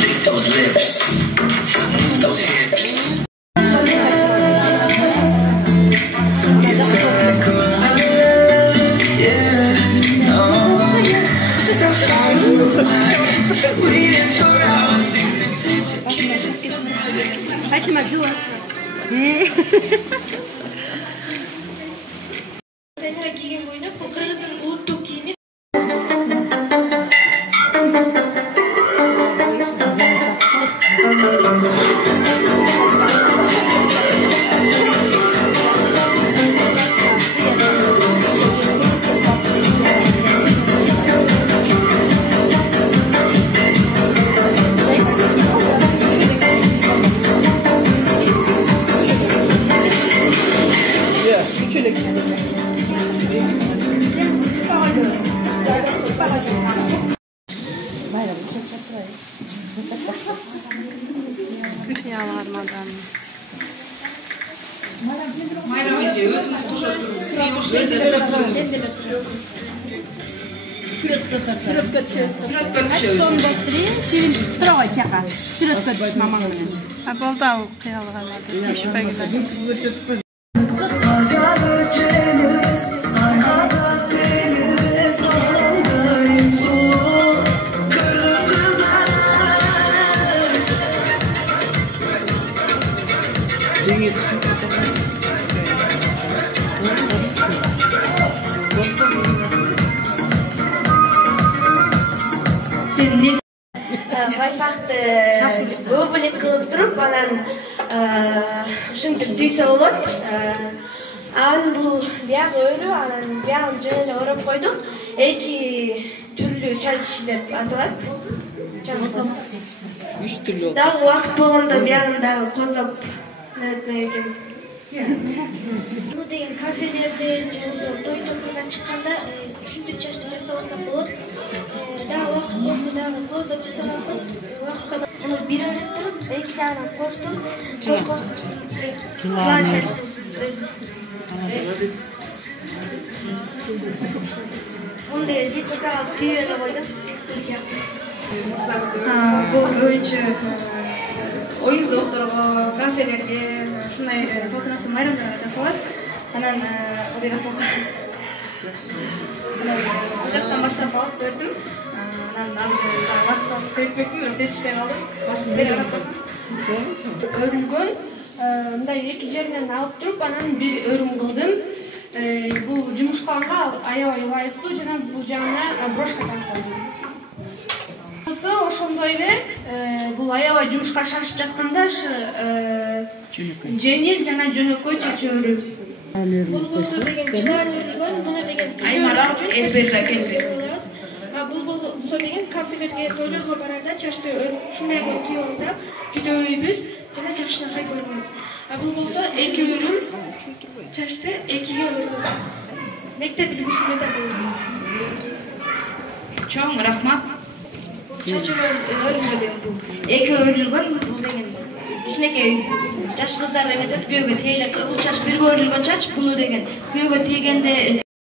Lick those lips, move those hips. Fatima, duas. Senhora aqui muito pouco, elas não outro que Kıyalarmadan. Mayram ediyoruz. Sürekli düşüyorsun. Son batırıyor. Şirin sıraya çaka. Sürekli düşmaman için. Ha bol da kıyalarmadan. Teşekkür ederim. Bu böyle kılıp durup bana şimdi düğse olur. Анан бул биягы өрү, анан биягын жөн эле ороп койдук. Эки түрлүү чач деп аталат. 3 түрлүү. Дагы убакыт болгондо биягын дагы козоп нетмек экенбиз. Бул деген кафелерде же болбосо той топурга чыкканда ушинтип чачты жасап алсак болот. Дагы убакыт болсо дагы козоп жасабыз. Убакытка муну бир өрүп туруп, эки жагынан коштук. Мындай жечкага түйөлө койдум. Бул көбүнчө оюн зоокторго, кафелерге ушундай салтанаттуу майрамдарга жасалат. Анан бул жактан баштап алып көрдүм. Анан WhatsApp серпектим, жетишпей калдым. Башым бери карап калсам. Өрүлгөн мындай эки жеринен алып туруп, анан бир өрүм кылдым. Бул жумушканга аябай ылайыктуу жана бул жагына брошка тагып койдум. Ошондой эле бул аябай жумушка шашып жатканда жеңил жана жөнөкөй чач өрү. Бул болсо деген чыгаан өрүлгөн, буну деген Аймарал Элберда келди. Бул болсо деген кафелерге, тойлорго барарда чачты ушундай кылып түйүп алсак, жүдөбүйбүз жана жакшынакай көрүнөт. Бул болсо эки өрүм чачты экиге өрүп. Мектеп үлгүсүндө да болот. Чоң рахмат. Чачы өрүмгө деген бул. Эки өрүлгөн бул деген кичинекей жаш кыздар эметет, бүйөгө тийелек. Бул чач бирге өрүлгөн чач, буну деген бүйөгө тийгенде